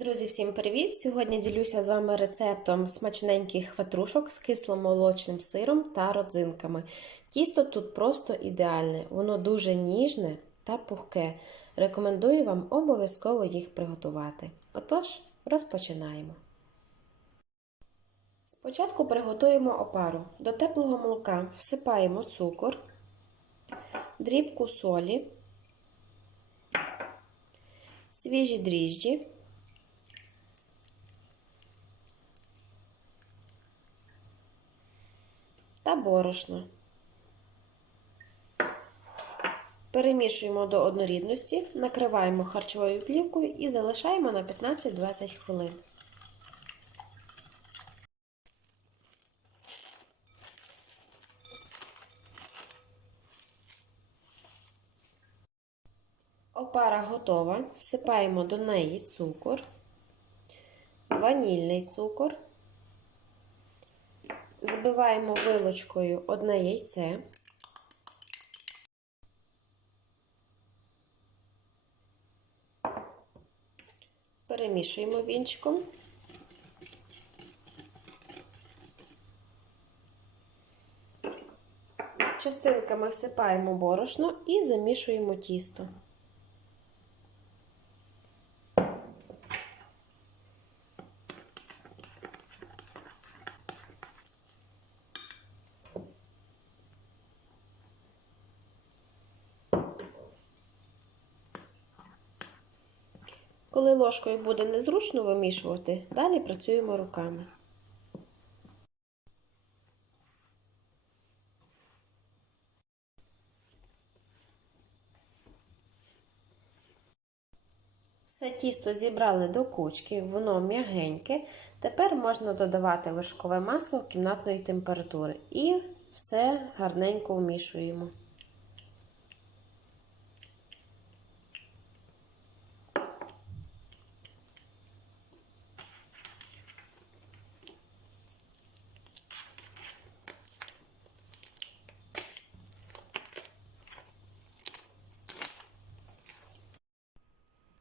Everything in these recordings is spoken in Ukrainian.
Друзі, всім привіт! Сьогодні ділюся з вами рецептом смачненьких ватрушок з кисломолочним сиром та родзинками. Тісто тут просто ідеальне, воно дуже ніжне та пухке. Рекомендую вам обов'язково їх приготувати. Отож, розпочинаємо. Спочатку приготуємо опару. До теплого молока всипаємо цукор, дрібку солі, свіжі дріжджі. та борошно. Перемішуємо до однорідності, накриваємо харчовою плівкою і залишаємо на 15-20 хвилин. Опара готова. Всипаємо до неї цукор, ванільний цукор. Збиваємо вилочкою одне яйце. Перемішуємо вінчиком. Частинками всипаємо борошно і замішуємо тісто. Коли ложкою буде незручно вимішувати, далі працюємо руками. Все тісто зібрали до кучки, воно м'ягеньке. Тепер можна додавати вершкове масло кімнатної температури і все гарненько вмішуємо.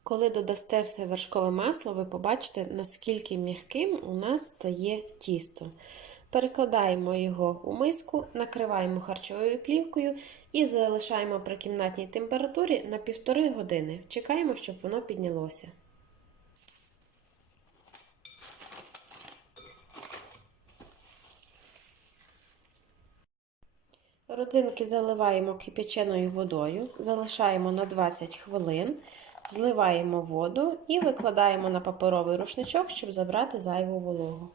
Коли додасте все вершкове масло, ви побачите, наскільки м'яким у нас стає тісто. Перекладаємо його у миску, накриваємо харчовою плівкою і залишаємо при кімнатній температурі на півтори години. Чекаємо, щоб воно піднялося. Родзинки заливаємо кипяченою водою, залишаємо на 20 хвилин. Зливаємо воду і викладаємо на паперовий рушничок, щоб забрати зайву вологу.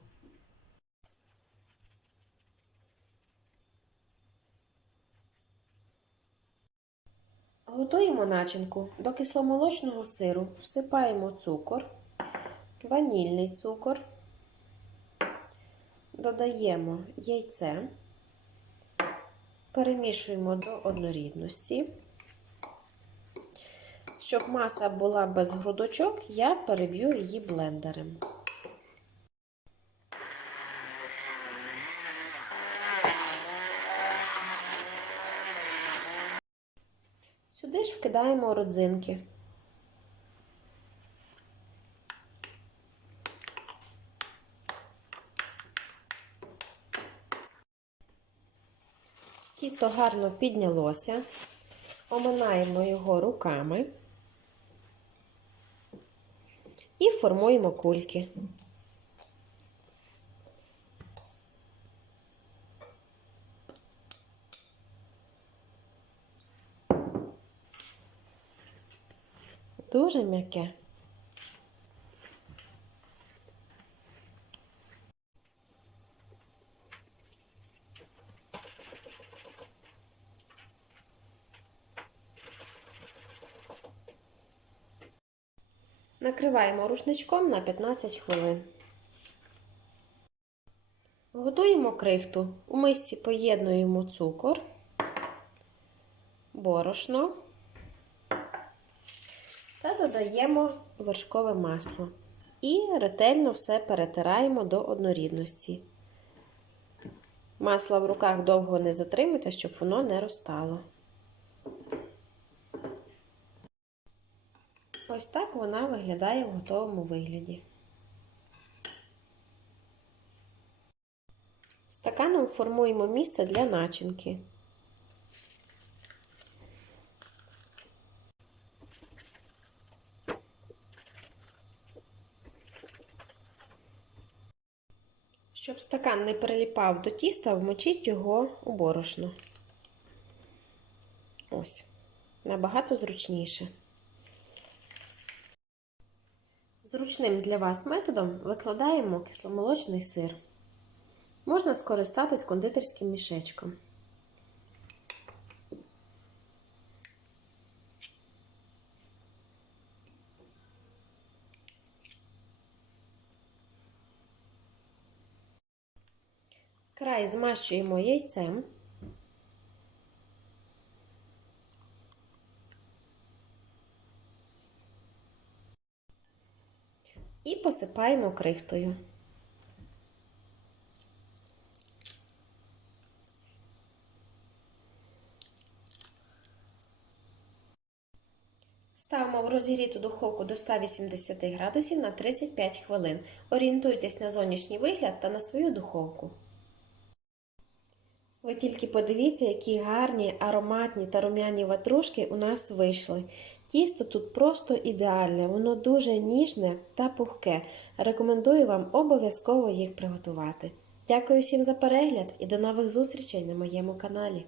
Готуємо начинку. До кисломолочного сиру всипаємо цукор, ванільний цукор, додаємо яйце, перемішуємо до однорідності. Щоб маса була без грудочок, я переб'ю її блендером. Сюди ж вкидаємо родзинки. Тісто гарно піднялося, оминаємо його руками. І формуємо кульки. Дуже м'яке. Накриваємо рушничком на 15 хвилин. Готуємо крихту. У мисці поєднуємо цукор, борошно та додаємо вершкове масло. І ретельно все перетираємо до однорідності. Масло в руках довго не затримуйте, щоб воно не розтало. Ось так вона виглядає в готовому вигляді. Стаканом формуємо місце для начинки. Щоб стакан не приліпав до тіста, вмочіть його у борошно. Ось. Набагато зручніше. Зручним для вас методом викладаємо кисломолочний сир. Можна скористатись кондитерським мішечком. Край змащуємо яйцем. Посипаємо крихтою. Ставимо в розігріту духовку до 180 градусів на 35 хвилин. Орієнтуйтесь на зовнішній вигляд та на свою духовку. Ви тільки подивіться, які гарні, ароматні та рум'яні ватрушки у нас вийшли. Тісто тут просто ідеальне, воно дуже ніжне та пухке. Рекомендую вам обов'язково їх приготувати. Дякую всім за перегляд і до нових зустрічей на моєму каналі.